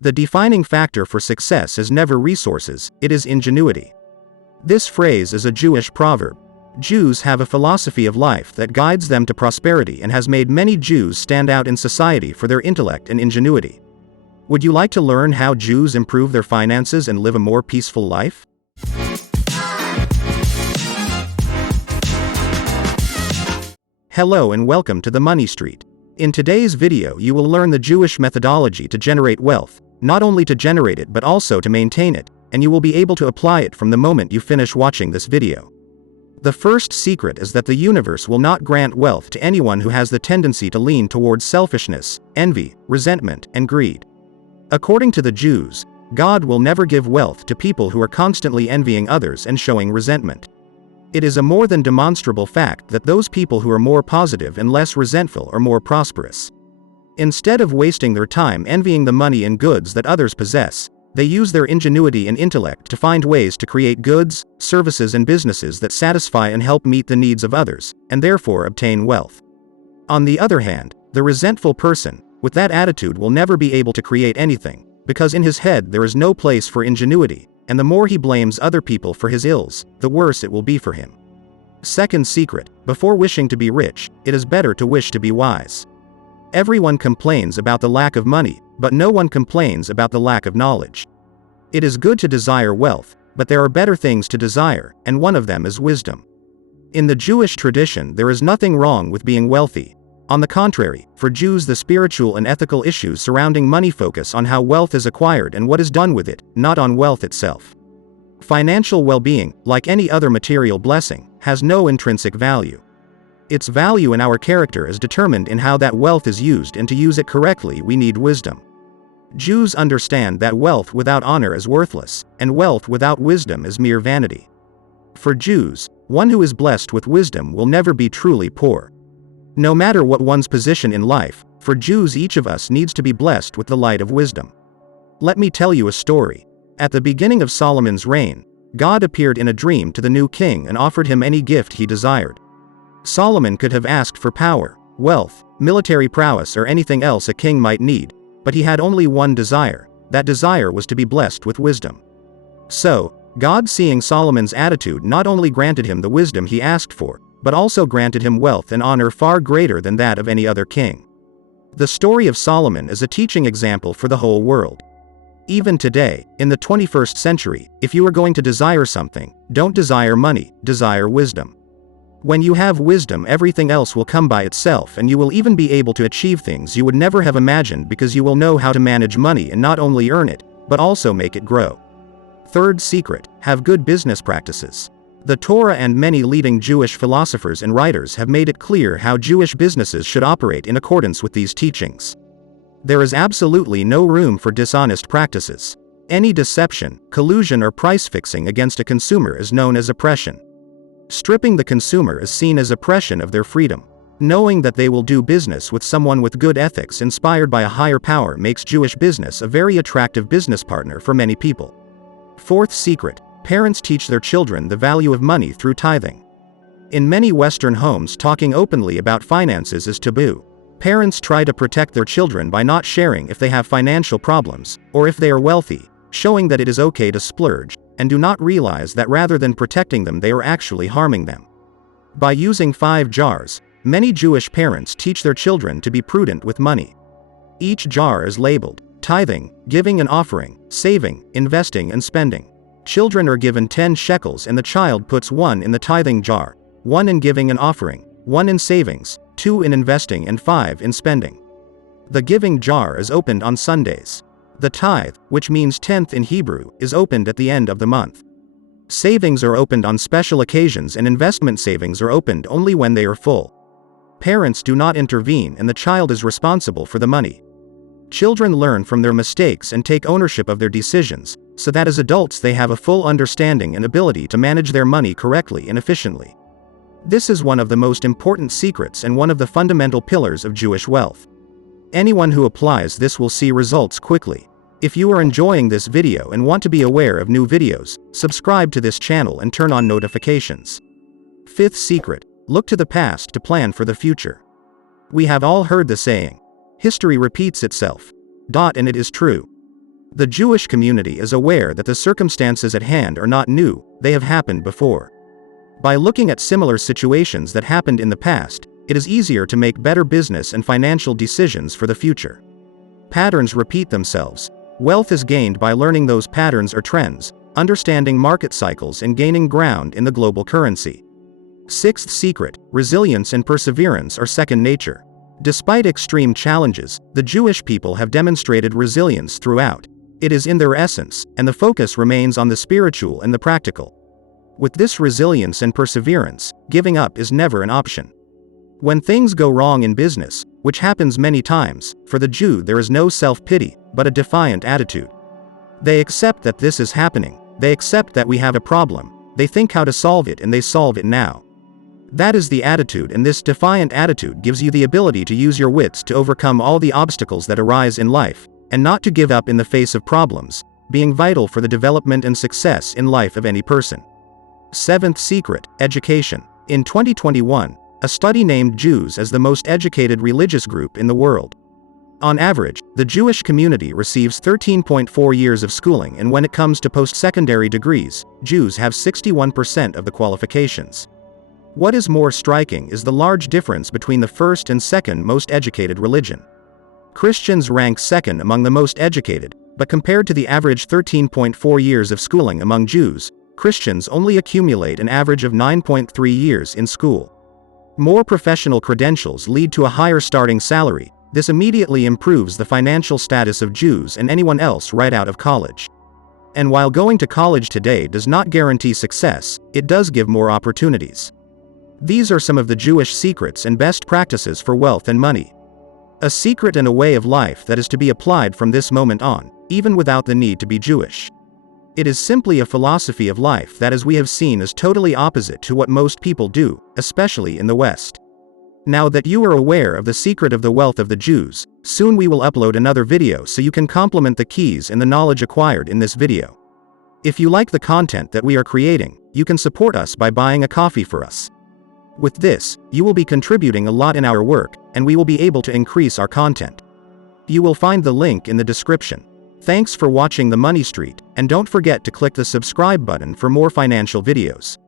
The defining factor for success is never resources, it is ingenuity. This phrase is a Jewish proverb. Jews have a philosophy of life that guides them to prosperity and has made many Jews stand out in society for their intellect and ingenuity. Would you like to learn how Jews improve their finances and live a more peaceful life? Hello and welcome to the Money Street. In today's video you will learn the Jewish methodology to generate wealth, not only to generate it but also to maintain it, and you will be able to apply it from the moment you finish watching this video. The first secret is that the universe will not grant wealth to anyone who has the tendency to lean towards selfishness, envy, resentment, and greed. According to the Jews, God will never give wealth to people who are constantly envying others and showing resentment. It is a more than demonstrable fact that those people who are more positive and less resentful are more prosperous. Instead of wasting their time envying the money and goods that others possess, they use their ingenuity and intellect to find ways to create goods, services and businesses that satisfy and help meet the needs of others, and therefore obtain wealth. On the other hand, the resentful person, with that attitude will never be able to create anything, because in his head there is no place for ingenuity, and the more he blames other people for his ills, the worse it will be for him. Second secret: before wishing to be rich, it is better to wish to be wise. Everyone complains about the lack of money, but no one complains about the lack of knowledge. It is good to desire wealth, but there are better things to desire, and one of them is wisdom. In the Jewish tradition there is nothing wrong with being wealthy. On the contrary, for Jews the spiritual and ethical issues surrounding money focus on how wealth is acquired and what is done with it, not on wealth itself. Financial well-being, like any other material blessing, has no intrinsic value. Its value in our character is determined in how that wealth is used, and to use it correctly we need wisdom. Jews understand that wealth without honor is worthless, and wealth without wisdom is mere vanity. For Jews, one who is blessed with wisdom will never be truly poor. No matter what one's position in life, for Jews each of us needs to be blessed with the light of wisdom. Let me tell you a story. At the beginning of Solomon's reign, God appeared in a dream to the new king and offered him any gift he desired. Solomon could have asked for power, wealth, military prowess or anything else a king might need, but he had only one desire. That desire was to be blessed with wisdom. So, God, seeing Solomon's attitude, not only granted him the wisdom he asked for, but also granted him wealth and honor far greater than that of any other king. The story of Solomon is a teaching example for the whole world. Even today, in the 21st century, if you are going to desire something, don't desire money, desire wisdom. When you have wisdom, everything else will come by itself, and you will even be able to achieve things you would never have imagined, because you will know how to manage money and not only earn it, but also make it grow. Third secret: have good business practices. The Torah and many leading Jewish philosophers and writers have made it clear how Jewish businesses should operate in accordance with these teachings. There is absolutely no room for dishonest practices. Any deception, collusion or price fixing against a consumer is known as oppression. Stripping the consumer is seen as oppression of their freedom. Knowing that they will do business with someone with good ethics inspired by a higher power makes Jewish business a very attractive business partner for many people. Fourth secret: parents teach their children the value of money through tithing. In many Western homes, talking openly about finances is taboo. Parents try to protect their children by not sharing if they have financial problems, or if they are wealthy, showing that it is okay to splurge, and do not realize that rather than protecting them they are actually harming them. By using 5 jars, many Jewish parents teach their children to be prudent with money. Each jar is labeled tithing, giving and offering, saving, investing and spending. Children are given 10 shekels and the child puts 1 in the tithing jar, 1 in giving and offering, 1 in savings, 2 in investing and 5 in spending. The giving jar is opened on Sundays. The tithe, which means tenth in Hebrew, is opened at the end of the month. Savings are opened on special occasions and investment savings are opened only when they are full. Parents do not intervene and the child is responsible for the money. Children learn from their mistakes and take ownership of their decisions, so that as adults they have a full understanding and ability to manage their money correctly and efficiently. This is one of the most important secrets and one of the fundamental pillars of Jewish wealth. Anyone who applies this will see results quickly. If you are enjoying this video and want to be aware of new videos, subscribe to this channel and turn on notifications. Fifth secret: look to the past to plan for the future. We have all heard the saying, history repeats itself. And it is true. The Jewish community is aware that the circumstances at hand are not new, they have happened before. By looking at similar situations that happened in the past, it is easier to make better business and financial decisions for the future. Patterns repeat themselves. Wealth is gained by learning those patterns or trends, understanding market cycles and gaining ground in the global currency. Sixth secret, resilience and perseverance are second nature. Despite extreme challenges, the Jewish people have demonstrated resilience throughout. It is in their essence, and the focus remains on the spiritual and the practical. With this resilience and perseverance, giving up is never an option. When things go wrong in business, which happens many times, for the Jew there is no self-pity, but a defiant attitude. They accept that this is happening, they accept that we have a problem, they think how to solve it and they solve it now. That is the attitude, and this defiant attitude gives you the ability to use your wits to overcome all the obstacles that arise in life, and not to give up in the face of problems, being vital for the development and success in life of any person. Seventh secret, education. In 2021, a study named Jews as the most educated religious group in the world. On average, the Jewish community receives 13.4 years of schooling, and when it comes to post-secondary degrees, Jews have 61% of the qualifications. What is more striking is the large difference between the first and second most educated religion. Christians rank second among the most educated, but compared to the average 13.4 years of schooling among Jews, Christians only accumulate an average of 9.3 years in school. More professional credentials lead to a higher starting salary. This immediately improves the financial status of Jews and anyone else right out of college. And while going to college today does not guarantee success, it does give more opportunities. These are some of the Jewish secrets and best practices for wealth and money. A secret and a way of life that is to be applied from this moment on, even without the need to be Jewish. It is simply a philosophy of life that, as we have seen, is totally opposite to what most people do, especially in the West. Now that you are aware of the secret of the wealth of the Jews, soon we will upload another video so you can complement the keys and the knowledge acquired in this video. If you like the content that we are creating, you can support us by buying a coffee for us. With this, you will be contributing a lot in our work, and we will be able to increase our content. You will find the link in the description. Thanks for watching the Money Street, and don't forget to click the subscribe button for more financial videos.